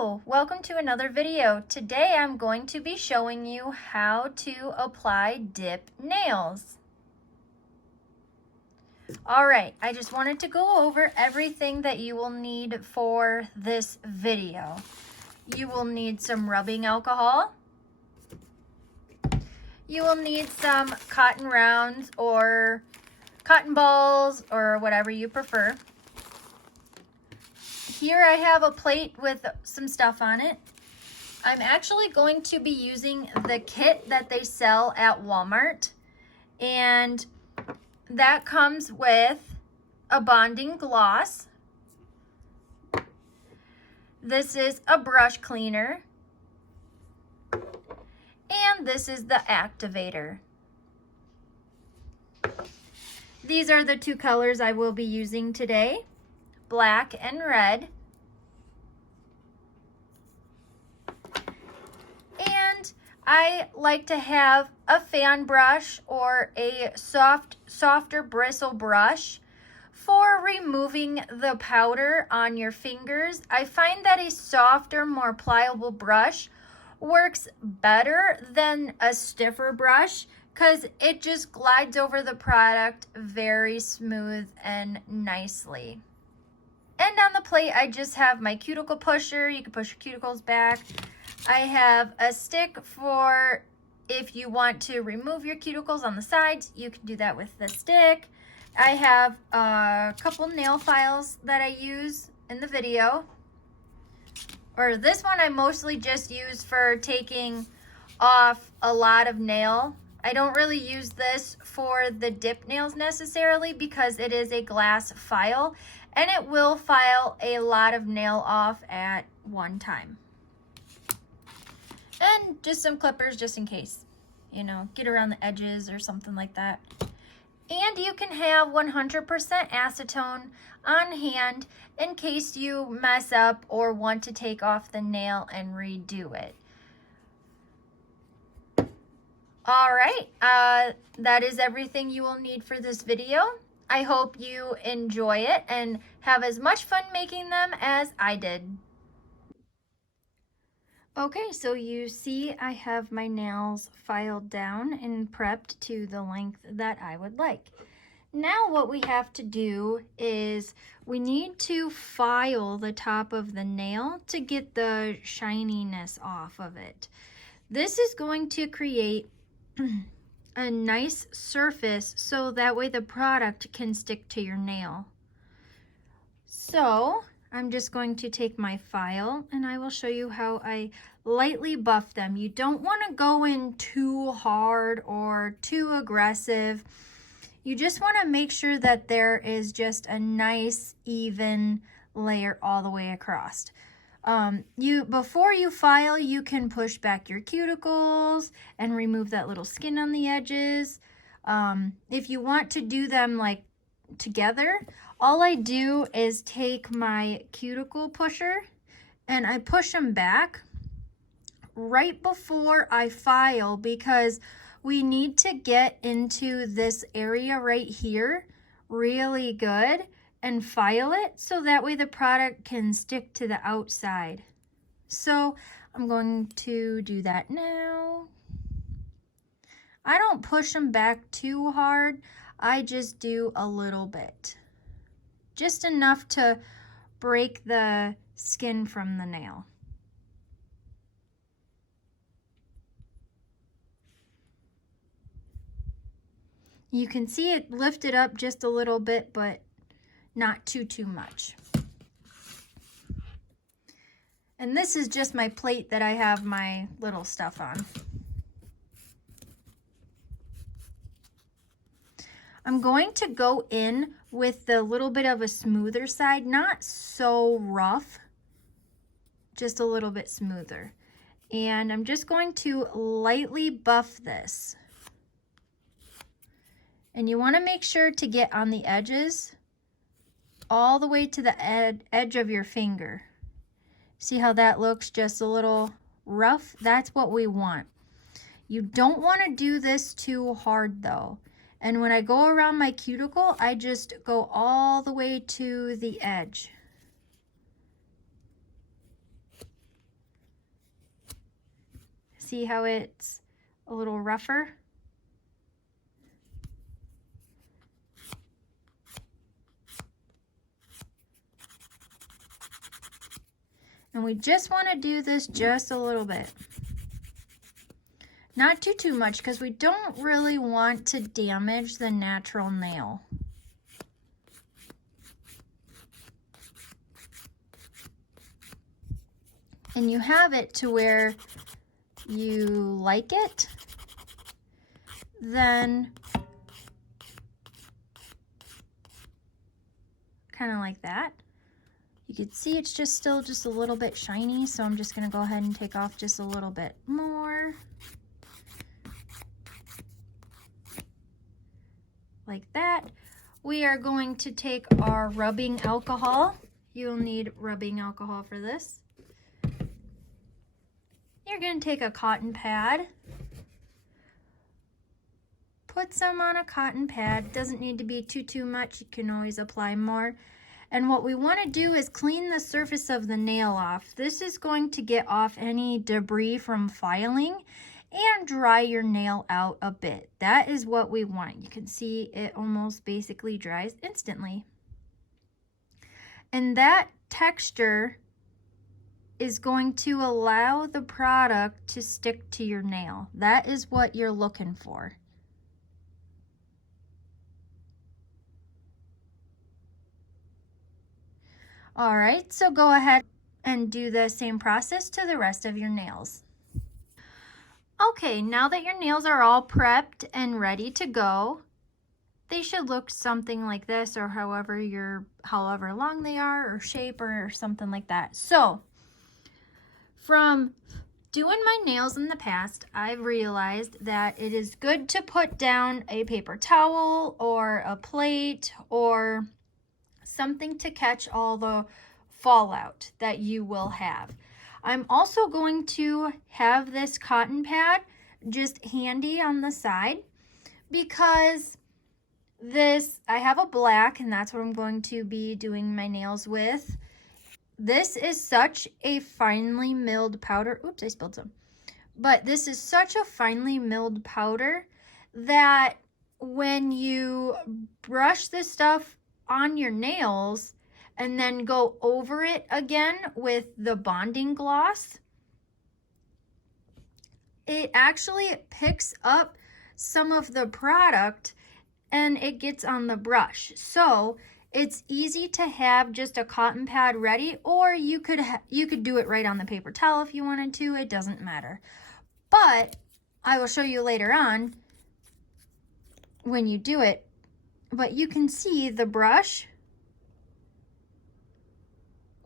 Hello, welcome to another video. Today I'm going to be showing you how to apply dip nails. Alright, I just wanted to go over everything that you will need for this video. You will need some rubbing alcohol. You will need some cotton rounds or cotton balls or whatever you prefer. Here I have a plate with some stuff on it. I'm actually going to be using the kit that they sell at Walmart, and that comes with a bonding gloss. This is a brush cleaner, and this is the activator. These are the two colors I will be using today, black and red. And I like to have a fan brush or a softer bristle brush for removing the powder on your fingers. I find that a softer, more pliable brush works better than a stiffer brush because it just glides over the product very smooth and nicely. And on the plate, I just have my cuticle pusher. You can push your cuticles back. I have a stick for if you want to remove your cuticles on the sides, you can do that with the stick. I have a couple nail files that I use in the video. Or this one I mostly just use for taking off a lot of nail. I don't really use this for the dip nails necessarily because it is a glass file and it will file a lot of nail off at one time. And just some clippers just in case, you know, get around the edges or something like that. And you can have 100% acetone on hand in case you mess up or want to take off the nail and redo it. All right, that is everything you will need for this video. I hope you enjoy it and have as much fun making them as I did. Okay, so you see I have my nails filed down and prepped to the length that I would like. Now what we have to do is we need to file the top of the nail to get the shininess off of it. This is going to create a nice surface so that way the product can stick to your nail. So I'm just going to take my file and I will show you how I lightly buff them. You don't want to go in too hard or too aggressive. You just want to make sure that there is just a nice even layer all the way across. Before you file, you can push back your cuticles and remove that little skin on the edges. If you want to do them like together, all I do is take my cuticle pusher and I push them back right before I file because we need to get into this area right here really good and file it so that way the product can stick to the outside. So I'm going to do that now. I don't push them back too hard. I just do a little bit. Just enough to break the skin from the nail. You can see it lifted up just a little bit, but not too much. And this is just my plate that I have my little stuff on. I'm going to go in with the little bit of a smoother side, not so rough, just a little bit smoother. And I'm just going to lightly buff this. And you want to make sure to get on the edges all the way to the edge of your finger. See how that looks just a little rough? That's what we want. You don't want to do this too hard though. And when I go around my cuticle, I just go all the way to the edge. See how it's a little rougher? And we just want to do this just a little bit. Not too much, because we don't really want to damage the natural nail. And you have it to where you like it, then kind of like that. You can see it's still just a little bit shiny, so I'm just gonna go ahead and take off just a little bit more. Like that. We are going to take our rubbing alcohol. You'll need rubbing alcohol for this. You're gonna take a cotton pad. Put some on a cotton pad. Doesn't need to be too much. You can always apply more. And what we want to do is clean the surface of the nail off. This is going to get off any debris from filing and dry your nail out a bit. That is what we want. You can see it almost basically dries instantly. And that texture is going to allow the product to stick to your nail. That is what you're looking for. All right, so go ahead and do the same process to the rest of your nails. Okay, now that your nails are all prepped and ready to go, they should look something like this, or however long they are, or shape, or something like that. So, from doing my nails in the past, I've realized that it is good to put down a paper towel or a plate or something to catch all the fallout that you will have. I'm also going to have this cotton pad just handy on the side, because I have a black, and that's what I'm going to be doing my nails with. This is such a finely milled powder. Oops, I spilled some. But this is such a finely milled powder that when you brush this stuff on your nails and then go over it again with the bonding gloss, it actually picks up some of the product and it gets on the brush. So it's easy to have just a cotton pad ready, or you could do it right on the paper towel if you wanted to. It doesn't matter. But I will show you later on when you do it. But you can see the brush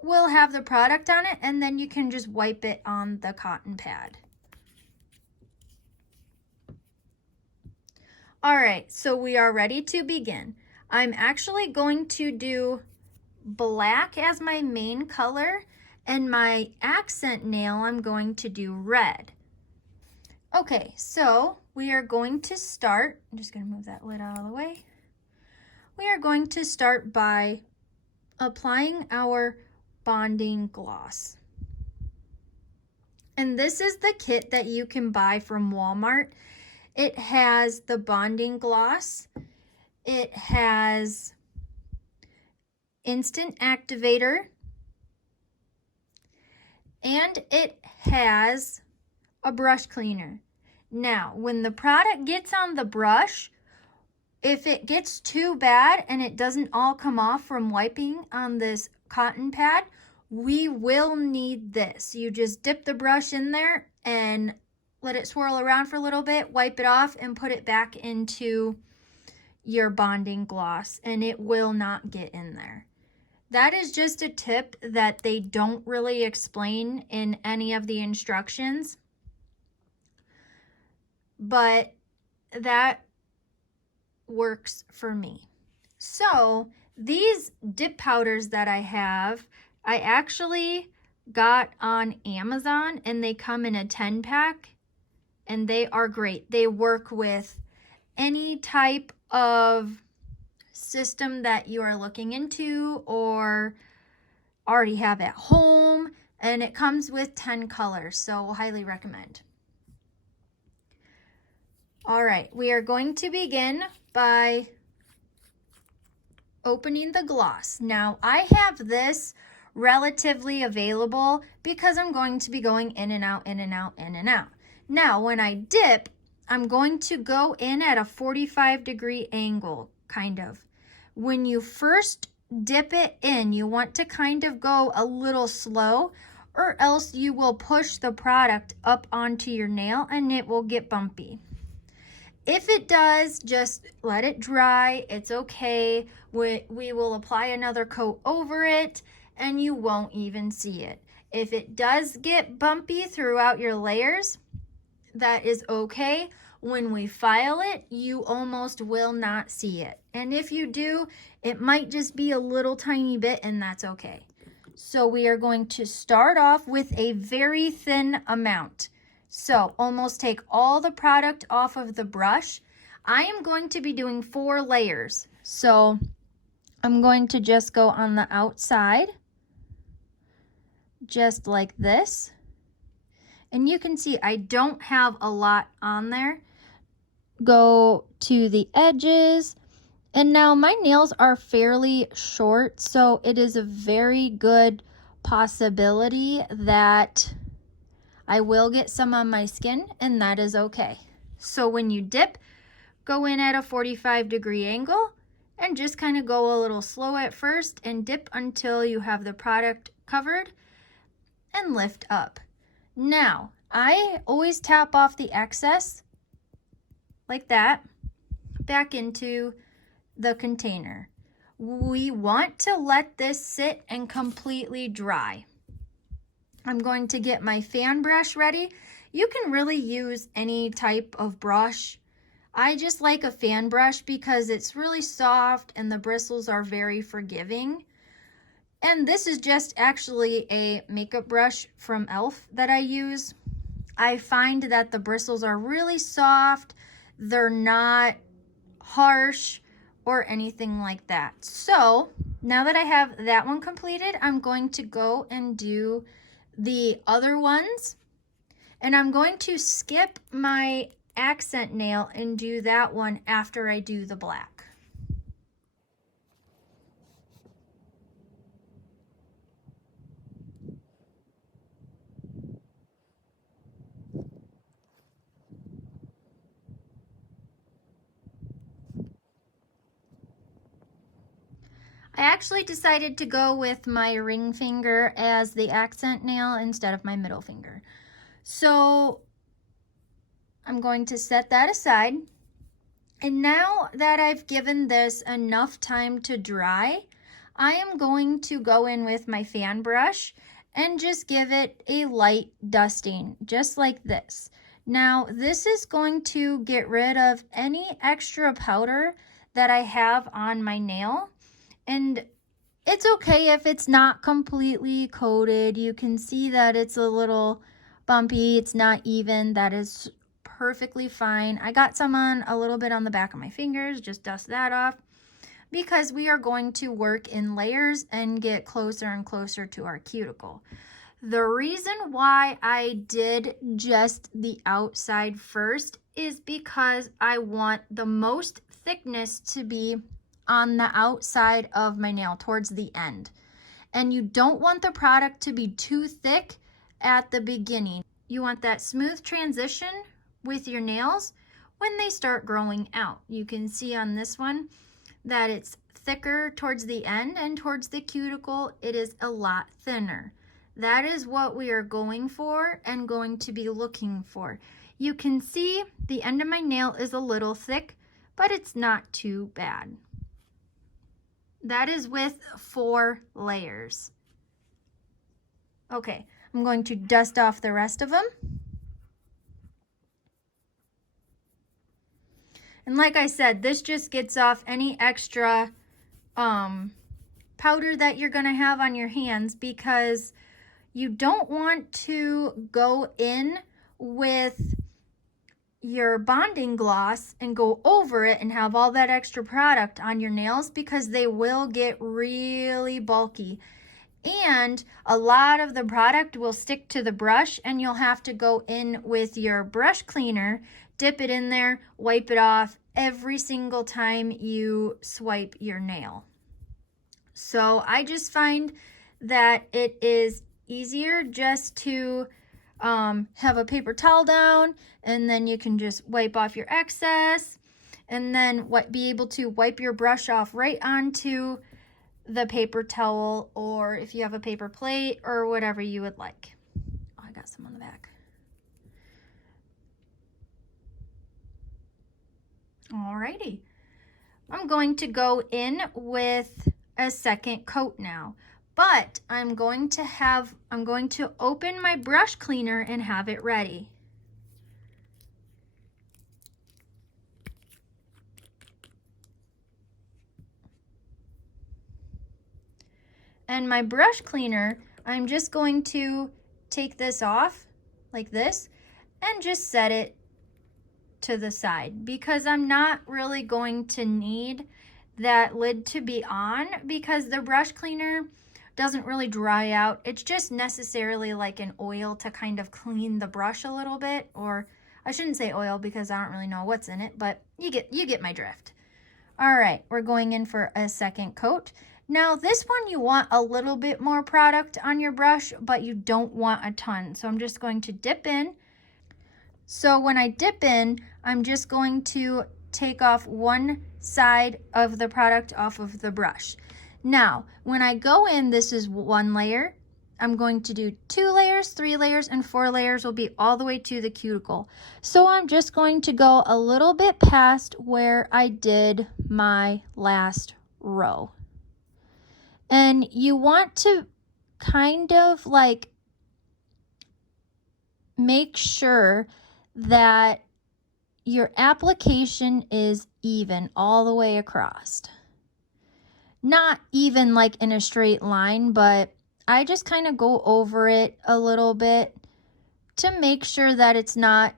will have the product on it, and then you can just wipe it on the cotton pad. All right, so we are ready to begin. I'm actually going to do black as my main color, and my accent nail I'm going to do red. Okay, so we are going to start, I'm just going to move that lid out of the way. We are going to start by applying our bonding gloss. And this is the kit that you can buy from Walmart. It has the bonding gloss. It has instant activator. And it has a brush cleaner. Now, when the product gets on the brush, if it gets too bad and it doesn't all come off from wiping on this cotton pad, we will need this. You just dip the brush in there and let it swirl around for a little bit, wipe it off, and put it back into your bonding gloss, and it will not get in there. That is just a tip that they don't really explain in any of the instructions, but that works for me. So these dip powders that I have, I actually got on Amazon, and they come in a 10-pack, and they are great. They work with any type of system that you are looking into or already have at home, and it comes with 10 colors, so highly recommend. All right, we are going to begin by opening the gloss. Now, I have this relatively available because I'm going to be going in and out, in and out, in and out. Now, when I dip, I'm going to go in at a 45-degree angle, kind of. When you first dip it in, you want to kind of go a little slow, or else you will push the product up onto your nail and it will get bumpy. If it does, just let it dry. It's okay. We will apply another coat over it and you won't even see it. If it does get bumpy throughout your layers, that is okay. When we file it, you almost will not see it. And if you do, it might just be a little tiny bit, and that's okay. So we are going to start off with a very thin amount. So almost take all the product off of the brush. I am going to be doing 4 layers. So I'm going to just go on the outside, just like this. And you can see I don't have a lot on there. Go to the edges. And now my nails are fairly short, so it is a very good possibility that I will get some on my skin, and that is okay. So when you dip, go in at a 45-degree angle and just kind of go a little slow at first and dip until you have the product covered and lift up. Now, I always tap off the excess like that back into the container. We want to let this sit and completely dry. I'm going to get my fan brush ready. You can really use any type of brush. I just like a fan brush because it's really soft and the bristles are very forgiving. And this is just actually a makeup brush from e.l.f. that I use. I find that the bristles are really soft. They're not harsh or anything like that. So now that I have that one completed, I'm going to go and do the other ones. And I'm going to skip my accent nail and do that one after I do the black. I actually decided to go with my ring finger as the accent nail instead of my middle finger. So I'm going to set that aside. And now that I've given this enough time to dry, I am going to go in with my fan brush and just give it a light dusting, just like this. Now, this is going to get rid of any extra powder that I have on my nail. And it's okay if it's not completely coated. You can see that it's a little bumpy. It's not even. That is perfectly fine. I got some on a little bit on the back of my fingers. Just dust that off because we are going to work in layers and get closer and closer to our cuticle. The reason why I did just the outside first is because I want the most thickness to be on the outside of my nail towards the end. And you don't want the product to be too thick at the beginning. You want that smooth transition with your nails when they start growing out. You can see on this one that it's thicker towards the end, and towards the cuticle it is a lot thinner. That is what we are going for and going to be looking for. You can see the end of my nail is a little thick, but it's not too bad. That is with 4 layers. Okay, I'm going to dust off the rest of them. And like I said, this just gets off any extra powder that you're going to have on your hands, because you don't want to go in with your bonding gloss and go over it and have all that extra product on your nails, because they will get really bulky. and a lot of the product will stick to the brush, and you'll have to go in with your brush cleaner, dip it in there, wipe it off every single time you swipe your nail. So I just find that it is easier just to have a paper towel down, and then you can just wipe off your excess, and then be able to wipe your brush off right onto the paper towel, or if you have a paper plate or whatever you would like. Oh, I got some on the back. Alrighty. I'm going to go in with a second coat now, but I'm going to open my brush cleaner and have it ready. And my brush cleaner, I'm just going to take this off like this and just set it to the side, because I'm not really going to need that lid to be on, because the brush cleaner doesn't really dry out. It's just necessarily like an oil to kind of clean the brush a little bit, or I shouldn't say oil because I don't really know what's in it, but you get my drift. All right, we're going in for a second coat. Now this one you want a little bit more product on your brush, but you don't want a ton. So I'm just going to dip in. So when I dip in, I'm just going to take off one side of the product off of the brush. Now, when I go in, this is one layer. I'm going to do 2 layers, 3 layers, and 4 layers will be all the way to the cuticle. So I'm just going to go a little bit past where I did my last row. And you want to kind of like make sure that your application is even all the way across. Not even like in a straight line, but I just kind of go over it a little bit to make sure that it's not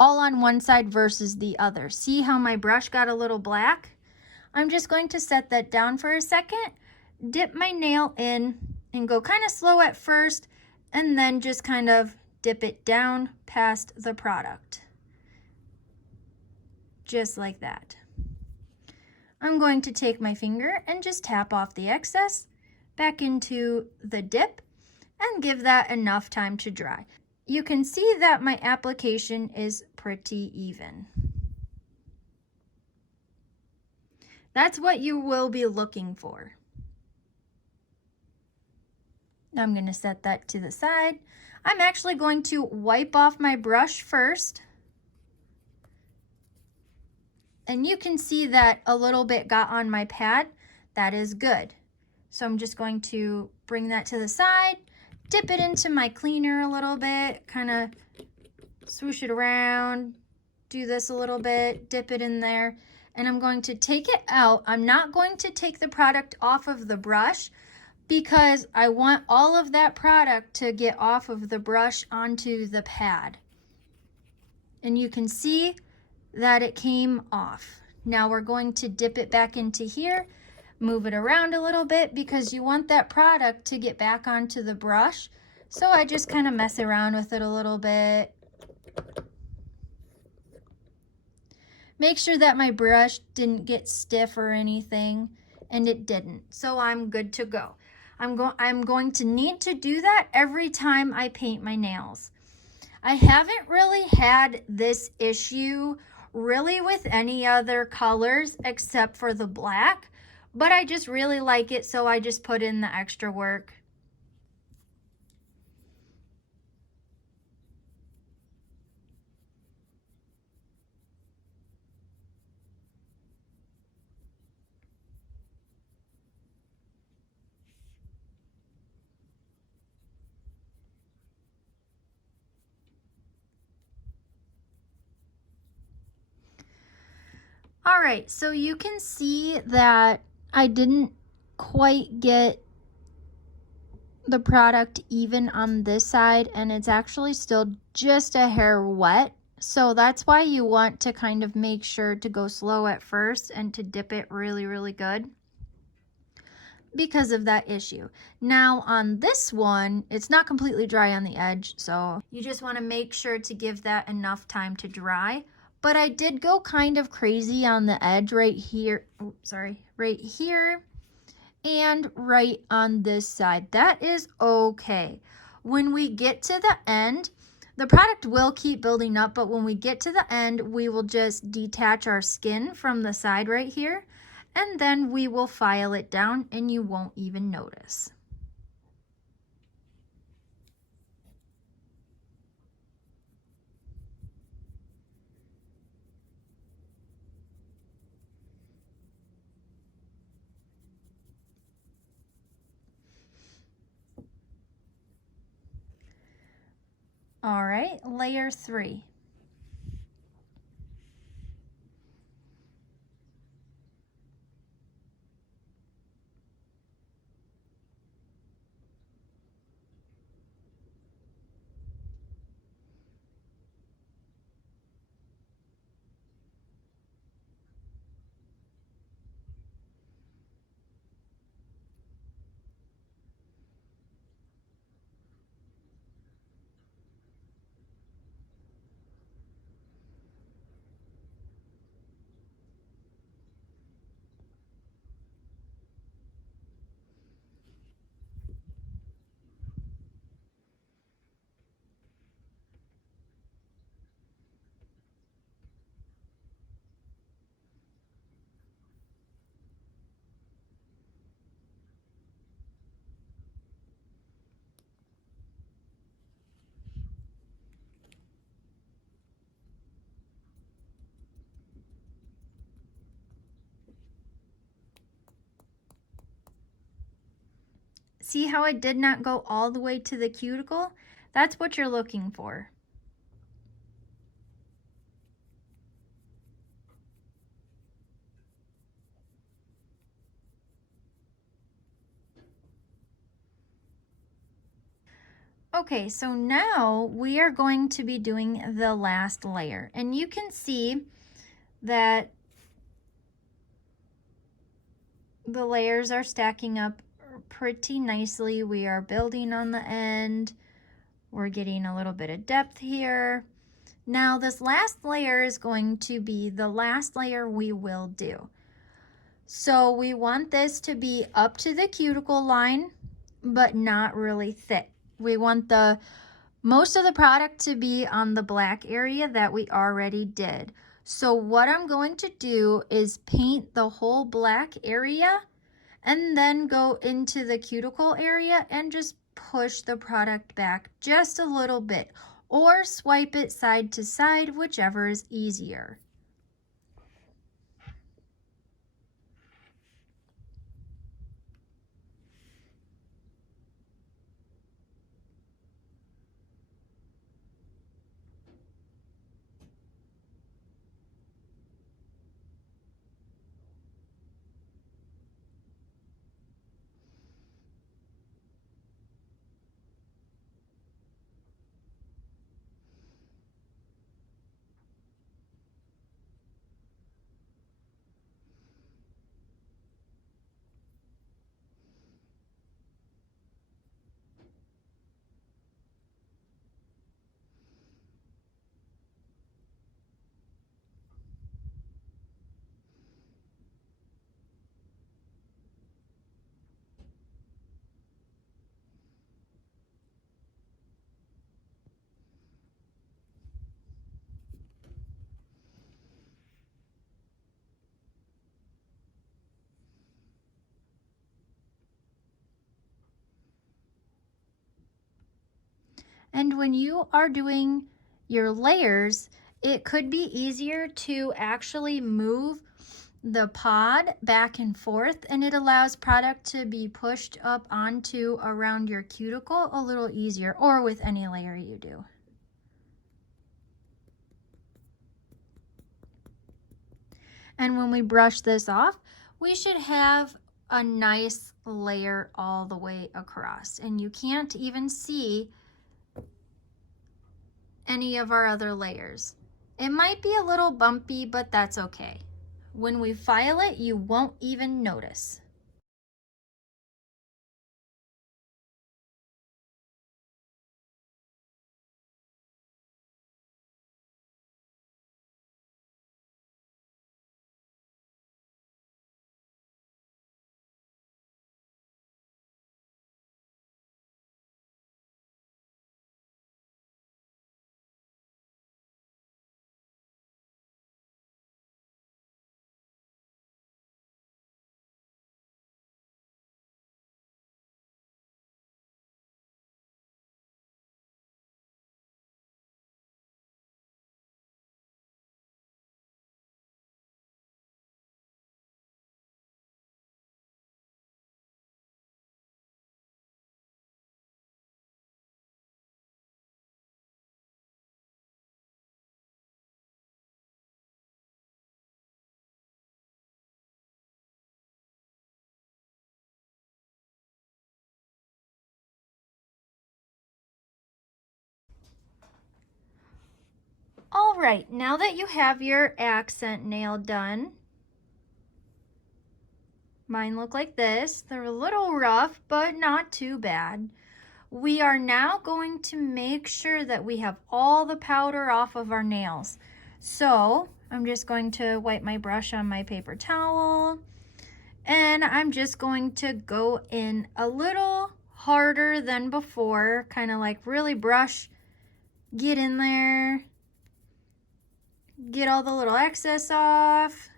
all on one side versus the other. See how my brush got a little black? I'm just going to set that down for a second, dip my nail in, and go kind of slow at first, and then just kind of dip it down past the product. Just like that. I'm going to take my finger and just tap off the excess back into the dip and give that enough time to dry. You can see that my application is pretty even. That's what you will be looking for. Now I'm going to set that to the side. I'm actually going to wipe off my brush first. And you can see that a little bit got on my pad. That is good. So I'm just going to bring that to the side, dip it into my cleaner a little bit, kind of swoosh it around, do this a little bit, dip it in there, and I'm going to take it out. I'm not going to take the product off of the brush because I want all of that product to get off of the brush onto the pad. And you can see that it came off. Now we're going to dip it back into here, move it around a little bit because you want that product to get back onto the brush. So I just kind of mess around with it a little bit. Make sure that my brush didn't get stiff or anything, and it didn't. So I'm good to go. I'm going to need to do that every time I paint my nails. I haven't really had this issue really with any other colors except for the black, but I just really like it, so I just put in the extra work. All right, so you can see that I didn't quite get the product even on this side, and it's actually still just a hair wet. So that's why you want to kind of make sure to go slow at first and to dip it really, really good. because of that issue. Now on this one, it's not completely dry on the edge, so you just want to make sure to give that enough time to dry. But I did go kind of crazy on the edge right here. Oh, sorry, right here and right on this side. That is okay. When we get to the end, the product will keep building up, but when we get to the end, we will just detach our skin from the side right here, and then we will file it down and you won't even notice. All right, layer 3. See how it did not go all the way to the cuticle? That's what you're looking for. Okay, so now we are going to be doing the last layer, and you can see that the layers are stacking up pretty nicely. We are building on the end. We're getting a little bit of depth here. Now this last layer is going to be the last layer we will do. So we want this to be up to the cuticle line, but not really thick. We want the most of the product to be on the black area that we already did. So what I'm going to do is paint the whole black area and then go into the cuticle area and just push the product back just a little bit, or swipe it side to side, whichever is easier. And when you are doing your layers, it could be easier to actually move the pod back and forth, and it allows product to be pushed up onto around your cuticle a little easier, or with any layer you do. And when we brush this off, we should have a nice layer all the way across, and you can't even see any of our other layers. It might be a little bumpy, but that's okay. When we file it, you won't even notice. All right, now that you have your accent nail done, mine look like this. They're a little rough, but not too bad. We are now going to make sure that we have all the powder off of our nails. So I'm just going to wipe my brush on my paper towel, and I'm just going to go in a little harder than before, kind of like really brush, get in there, get all the little excess off,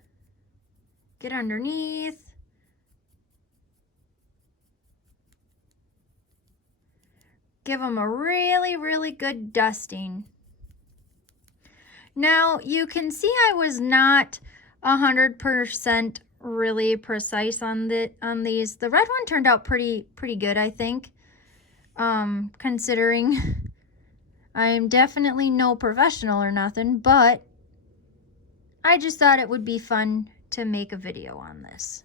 get underneath. Give them a really, really good dusting. Now you can see I was not 100% really precise on these. The red one turned out pretty good, I think, considering I am definitely no professional or nothing, but I just thought it would be fun to make a video on this.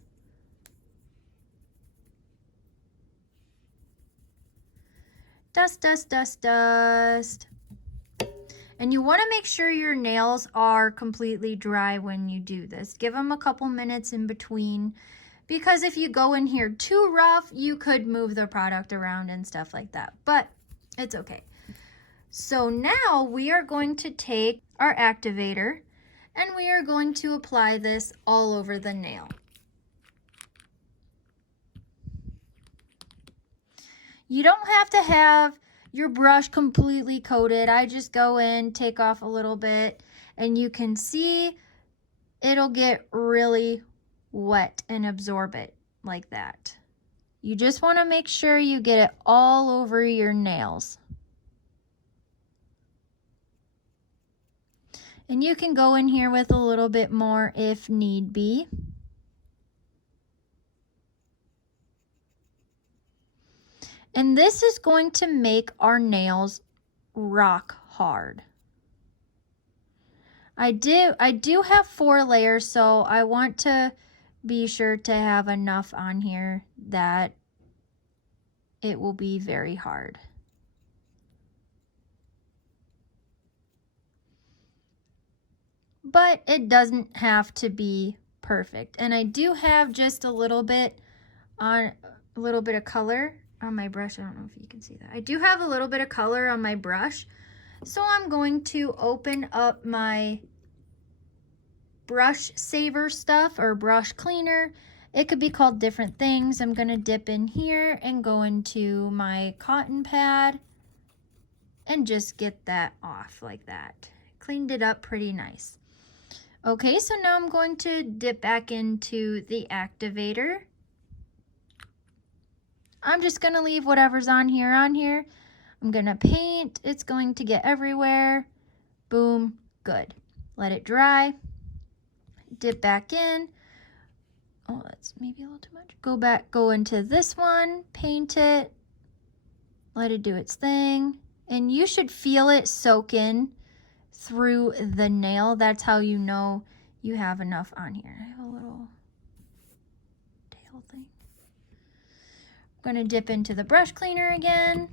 Dust, dust, dust, dust. And you want to make sure your nails are completely dry when you do this. Give them a couple minutes in between, because if you go in here too rough, you could move the product around and stuff like that, but it's okay. So now we are going to take our activator and we are going to apply this all over the nail. You don't have to have your brush completely coated. I just go in, take off a little bit, and you can see it'll get really wet and absorb it like that. You just want to make sure you get it all over your nails. And you can go in here with a little bit more if need be. And this is going to make our nails rock hard. I do have 4 layers, so I want to be sure to have enough on here that it will be very hard. But it doesn't have to be perfect. And I do have just a little bit of color on my brush. I don't know if you can see that. I do have a little bit of color on my brush. So I'm going to open up my brush saver stuff or brush cleaner. It could be called different things. I'm going to dip in here and go into my cotton pad and just get that off like that. Cleaned it up pretty nice. Okay, so now I'm going to dip back into the activator. I'm just going to leave whatever's on here. I'm going to paint. It's going to get everywhere. Boom, good. Let it dry. Dip back in. Oh, that's maybe a little too much. Go back, go into this one, paint it. Let it do its thing. And you should feel it soak in through the nail. That's how you know you have enough on here. I have a little tail thing. I'm going to dip into the brush cleaner again.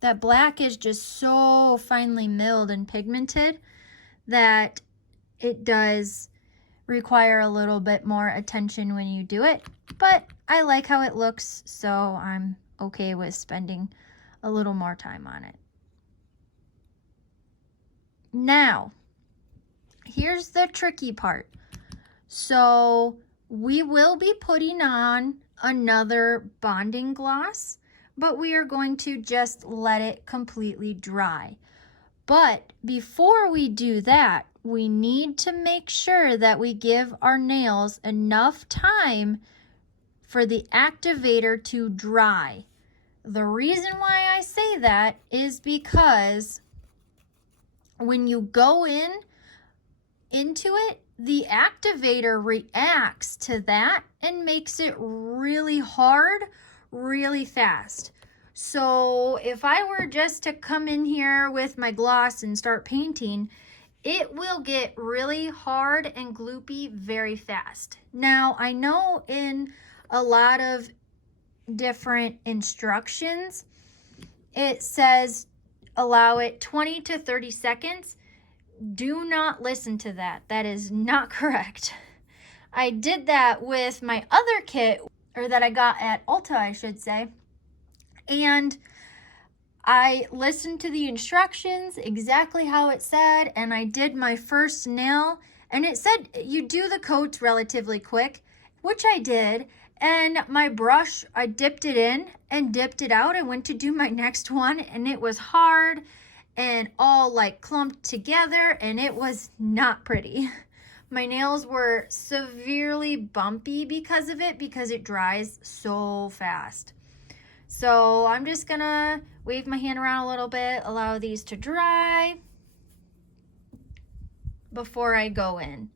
That black is just so finely milled and pigmented that it does require a little bit more attention when you do it, but I like how it looks, so I'm okay with spending a little more time on it. Now, here's the tricky part. So we will be putting on another bonding gloss, but we are going to just let it completely dry. But before we do that, we need to make sure that we give our nails enough time for the activator to dry. The reason why I say that is because when you go into it, the activator reacts to that and makes it really hard, really fast. So if I were just to come in here with my gloss and start painting, it will get really hard and gloopy very fast. Now, I know in a lot of different instructions, it says allow it 20 to 30 seconds. Do not listen to that. That is not correct. I did that with my other kit, or that I got at Ulta, I should say. And I listened to the instructions exactly how it said, and I did my first nail, and it said you do the coats relatively quick, which I did. And my brush, I dipped it in and dipped it out. I went to do my next one, and it was hard and all like clumped together, and it was not pretty. My nails were severely bumpy because of it, because it dries so fast. So I'm just gonna wave my hand around a little bit, allow these to dry before I go in.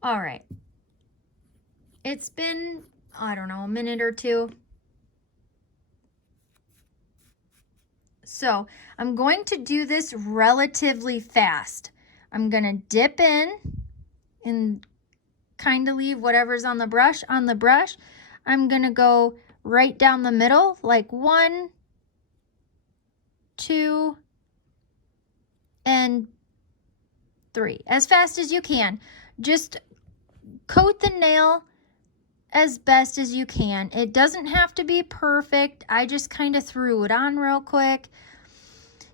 All right. It's been, I don't know, a minute or two. So I'm going to do this relatively fast. I'm gonna dip in and kind of leave whatever's on the brush on the brush. I'm gonna go right down the middle, like 1, 2, and 3, as fast as you can. Just coat the nail as best as you can. It doesn't have to be perfect. I just kind of threw it on real quick.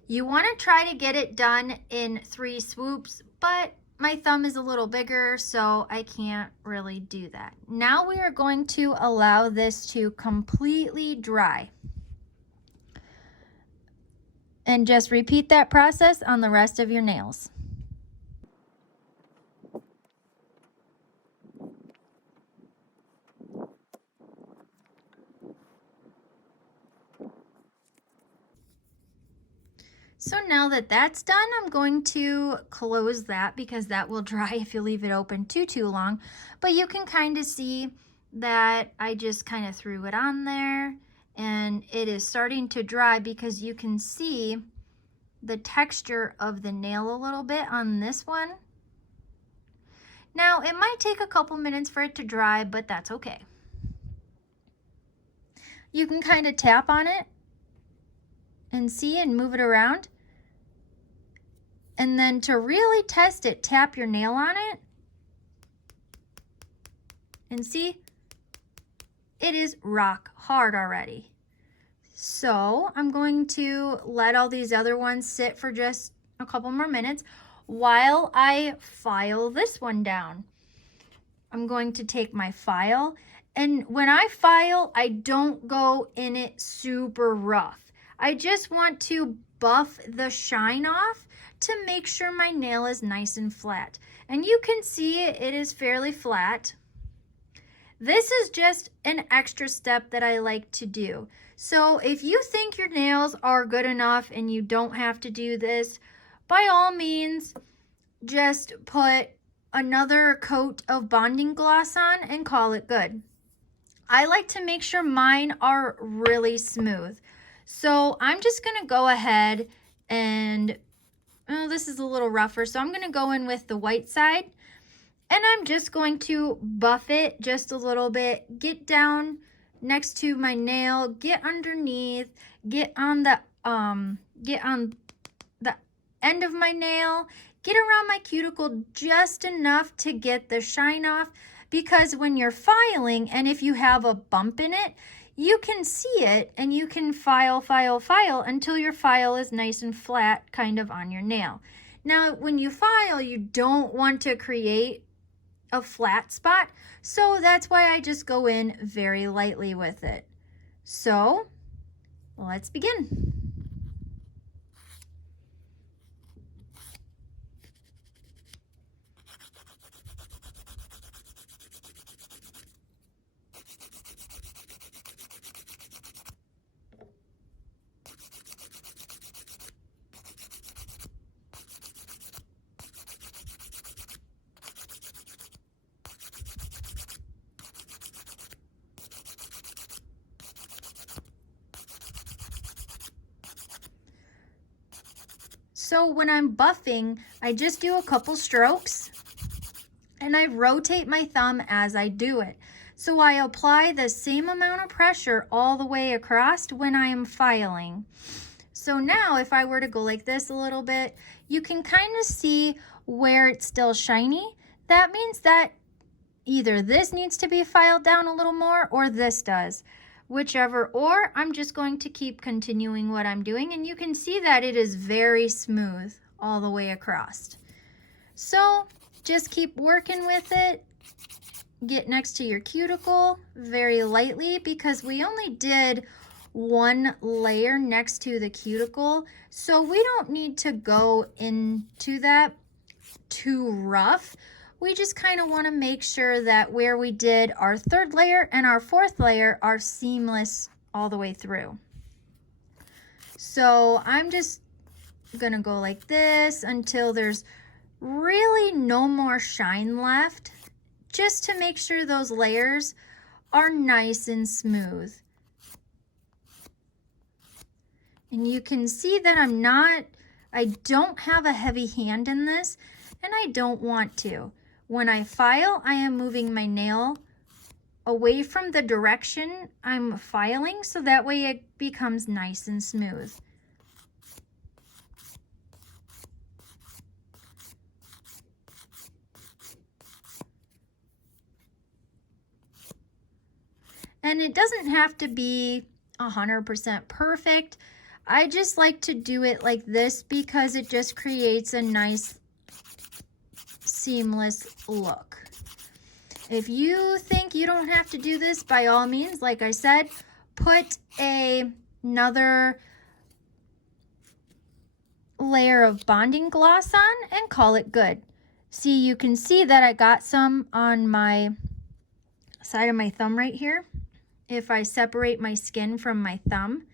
You want to try to get it done in 3 swoops, but my thumb is a little bigger, so I can't really do that. Now we are going to allow this to completely dry. And just repeat that process on the rest of your nails. So now that that's done, I'm going to close that because that will dry if you leave it open too long. But you can kind of see that I just kind of threw it on there, and it is starting to dry because you can see the texture of the nail a little bit on this one. Now, it might take a couple minutes for it to dry, but that's okay. You can kind of tap on it and see and move it around. And then to really test it, tap your nail on it. And see, it is rock hard already. So I'm going to let all these other ones sit for just a couple more minutes while I file this one down. I'm going to take my file, and when I file, I don't go in it super rough. I just want to buff the shine off to make sure my nail is nice and flat. And you can see it is fairly flat. This is just an extra step that I like to do. So if you think your nails are good enough and you don't have to do this, by all means, just put another coat of bonding gloss on and call it good. I like to make sure mine are really smooth. So I'm just gonna go ahead and, oh, this is a little rougher, so I'm gonna go in with the white side, and I'm just going to buff it just a little bit, get down next to my nail, get underneath, get on the end of my nail, get around my cuticle just enough to get the shine off, because when you're filing, and if you have a bump in it, you can see it and you can file until your file is nice and flat kind of on your nail. Now, when you file, you don't want to create a flat spot, so that's why I just go in very lightly with it. So let's begin. So when I'm buffing, I just do a couple strokes, and I rotate my thumb as I do it. So I apply the same amount of pressure all the way across when I am filing. So now if I were to go like this a little bit, you can kind of see where it's still shiny. That means that either this needs to be filed down a little more or this does. Whichever, or I'm just going to keep continuing what I'm doing, and you can see that it is very smooth all the way across. So just keep working with it. Get next to your cuticle very lightly, because we only did one layer next to the cuticle, so we don't need to go into that too rough. We just kind of want to make sure that where we did our third layer and our fourth layer are seamless all the way through. So I'm just gonna go like this until there's really no more shine left, just to make sure those layers are nice and smooth. And you can see that I don't have a heavy hand in this, and I don't want to. When I file, I am moving my nail away from the direction I'm filing, so that way it becomes nice and smooth. And it doesn't have to be 100% perfect. I just like to do it like this because it just creates a nice seamless look. If you think you don't have to do this, by all means, like I said, put another layer of bonding gloss on and call it good. See, you can see that I got some on my side of my thumb right here. If I separate my skin from my thumb,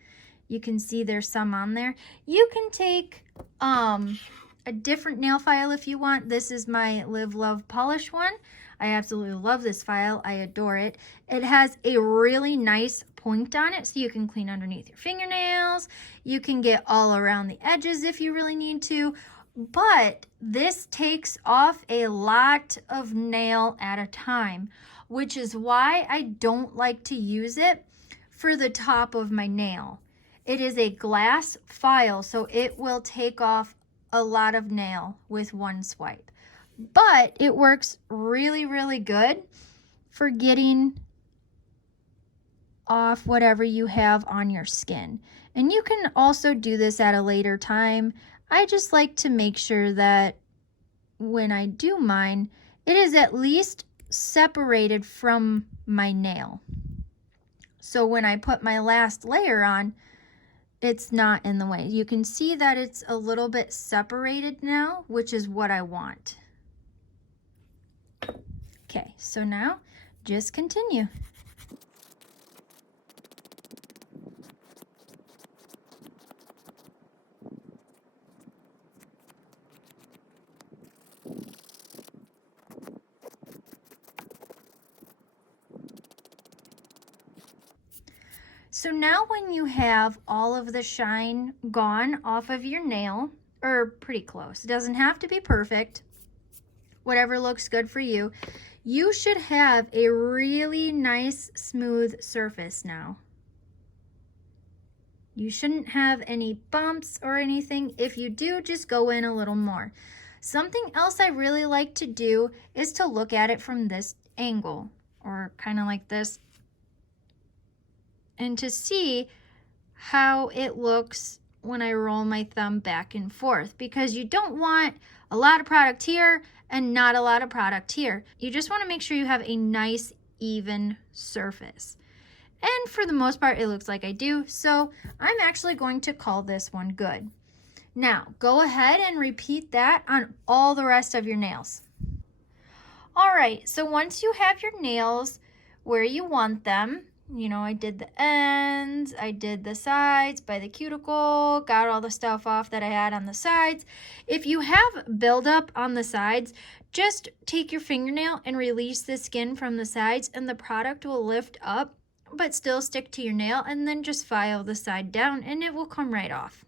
you can see there's some on there. You can take a different nail file if you want. This is my Live Love Polish one. I absolutely love this file. I adore it. It has a really nice point on it, so you can clean underneath your fingernails. You can get all around the edges if you really need to. But this takes off a lot of nail at a time, which is why I don't like to use it for the top of my nail. It is a glass file, so it will take off a lot of nail with one swipe. But it works really, really good for getting off whatever you have on your skin. And you can also do this at a later time. I just like to make sure that when I do mine, it is at least separated from my nail. So when I put my last layer on, it's not in the way. You can see that it's a little bit separated now, which is what I want. Okay, so now just continue. So now when you have all of the shine gone off of your nail, or pretty close, it doesn't have to be perfect, whatever looks good for you, you should have a really nice smooth surface now. You shouldn't have any bumps or anything. If you do, just go in a little more. Something else I really like to do is to look at it from this angle, or kind of like this, and to see how it looks when I roll my thumb back and forth, because you don't want a lot of product here and not a lot of product here. You just want to make sure you have a nice even surface. And for the most part, it looks like I do, so I'm actually going to call this one good. Now, go ahead and repeat that on all the rest of your nails. All right, so once you have your nails where you want them, you know, I did the ends, I did the sides by the cuticle, got all the stuff off that I had on the sides. If you have buildup on the sides, just take your fingernail and release the skin from the sides, and the product will lift up but still stick to your nail, and then just file the side down and it will come right off.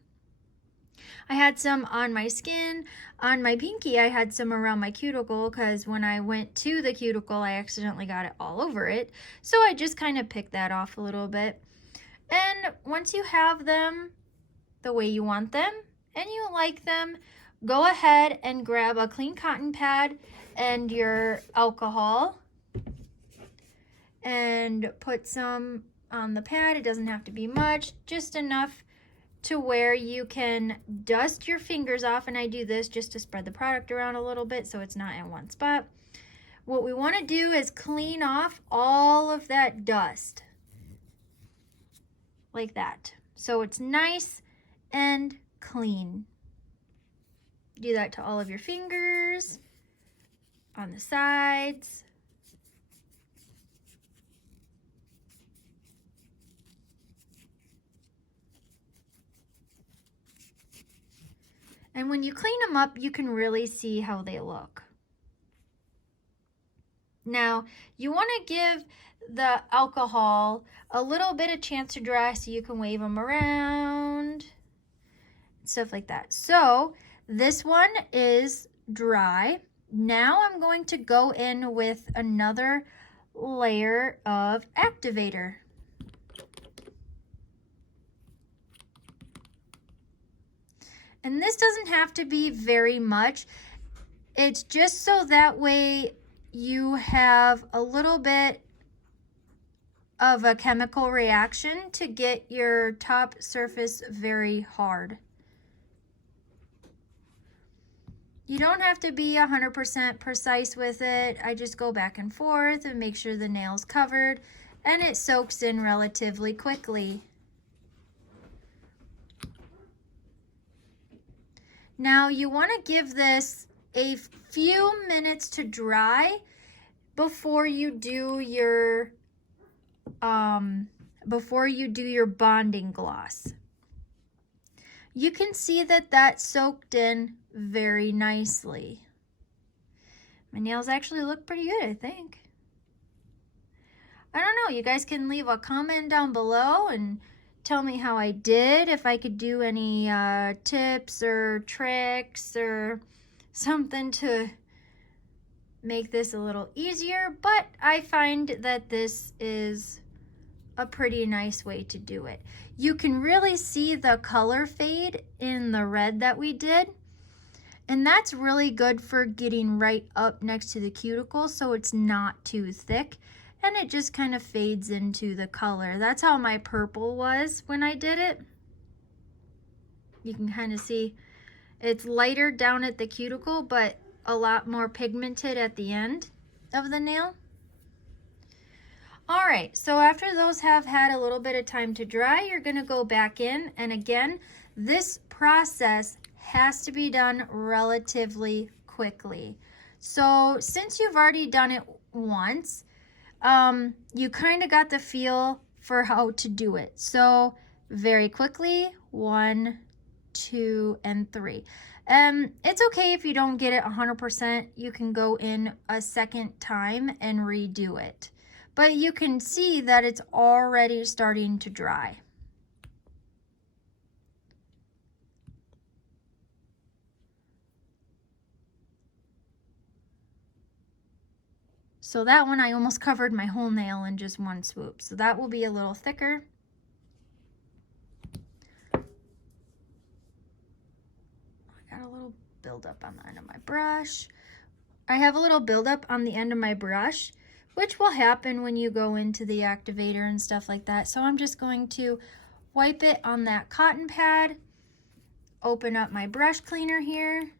I had some on my skin, on my pinky. I had some around my cuticle because when I went to the cuticle, I accidentally got it all over it. So I just kind of picked that off a little bit. And once you have them the way you want them and you like them, go ahead and grab a clean cotton pad and your alcohol and put some on the pad. It doesn't have to be much, just enough to where you can dust your fingers off. And I do this just to spread the product around a little bit so it's not in one spot. What we want to do is clean off all of that dust like that, so it's nice and clean. Do that to all of your fingers, on the sides. And when you clean them up, you can really see how they look. Now, you want to give the alcohol a little bit of chance to dry so you can wave them around, stuff like that. So this one is dry. Now I'm going to go in with another layer of activator. And this doesn't have to be very much. It's just so that way you have a little bit of a chemical reaction to get your top surface very hard. You don't have to be 100% precise with it. I just go back and forth and make sure the nail's covered, and it soaks in relatively quickly. Now you want to give this a few minutes to dry before you do your bonding gloss. You can see that that soaked in very nicely. My nails actually look pretty good, I think. I don't know, you guys can leave a comment down below and tell me how I did, if I could do any tips or tricks or something to make this a little easier, but I find that this is a pretty nice way to do it. You can really see the color fade in the red that we did, and that's really good for getting right up next to the cuticle so it's not too thick and it just kind of fades into the color. That's how my purple was when I did it. You can kind of see it's lighter down at the cuticle but a lot more pigmented at the end of the nail. All right, so after those have had a little bit of time to dry, you're gonna go back in, and again, this process has to be done relatively quickly. So since you've already done it once, you kind of got the feel for how to do it. So very quickly, 1, 2, and 3. It's okay if you don't get it 100%. You can go in a second time and redo it. But you can see that it's already starting to dry. So that one, I almost covered my whole nail in just one swoop. So that will be a little thicker. I got a little buildup on the end of my brush. I have a little buildup on the end of my brush, which will happen when you go into the activator and stuff like that. So I'm just going to wipe it on that cotton pad, open up my brush cleaner here,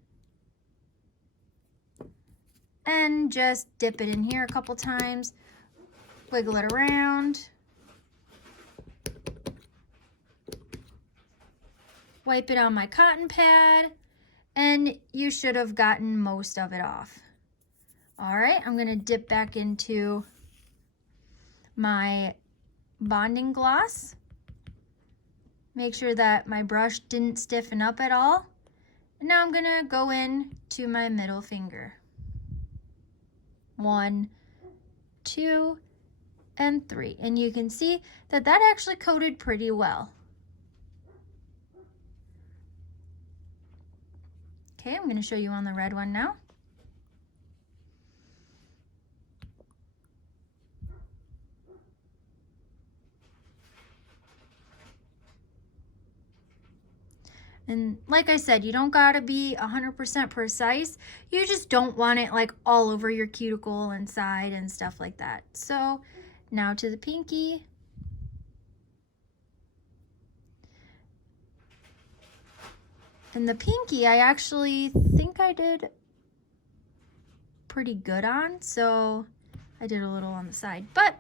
and just dip it in here a couple times, wiggle it around, wipe it on my cotton pad, and you should have gotten most of it off. All right, I'm gonna dip back into my bonding gloss. Make sure that my brush didn't stiffen up at all. And now I'm gonna go in to my middle finger. 1, 2, and 3. And you can see that that actually coated pretty well. Okay, I'm going to show you on the red one now. And like I said, you don't gotta be 100% precise. You just don't want it like all over your cuticle inside and stuff like that. So now to the pinky. And the pinky, I actually think I did pretty good on. So I did a little on the side, but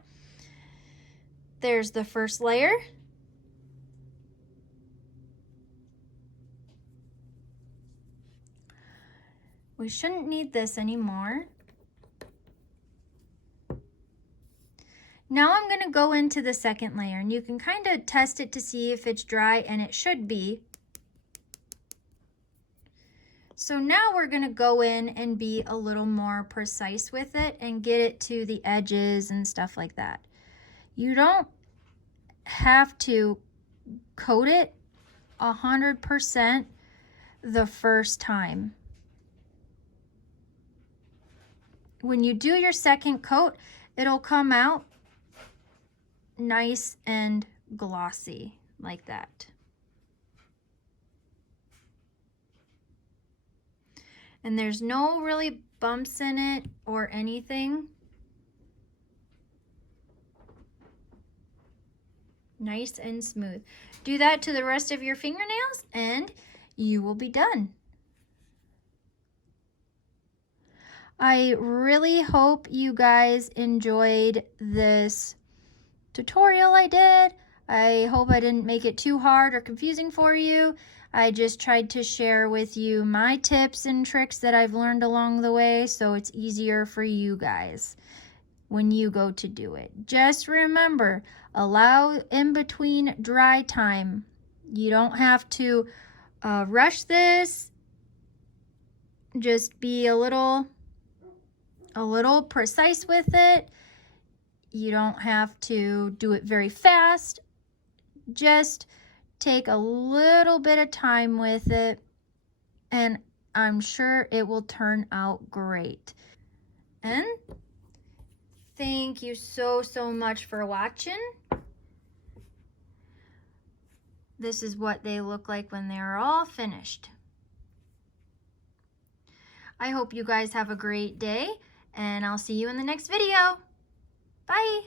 there's the first layer. We shouldn't need this anymore. Now I'm going to go into the second layer, and you can kind of test it to see if it's dry, and it should be. So now we're going to go in and be a little more precise with it and get it to the edges and stuff like that. You don't have to coat it 100% the first time. When you do your second coat, it'll come out nice and glossy like that. And there's no really bumps in it or anything. Nice and smooth. Do that to the rest of your fingernails and you will be done. I really hope you guys enjoyed this tutorial I did. I hope I didn't make it too hard or confusing for you. I just tried to share with you my tips and tricks that I've learned along the way so it's easier for you guys when you go to do it. Just remember, allow in between dry time. You don't have to rush this. Just be a little precise with it. You don't have to do it very fast. Just take a little bit of time with it, and I'm sure it will turn out great. And thank you so much for watching. This is what they look like when they're all finished. I hope you guys have a great day, and I'll see you in the next video. Bye.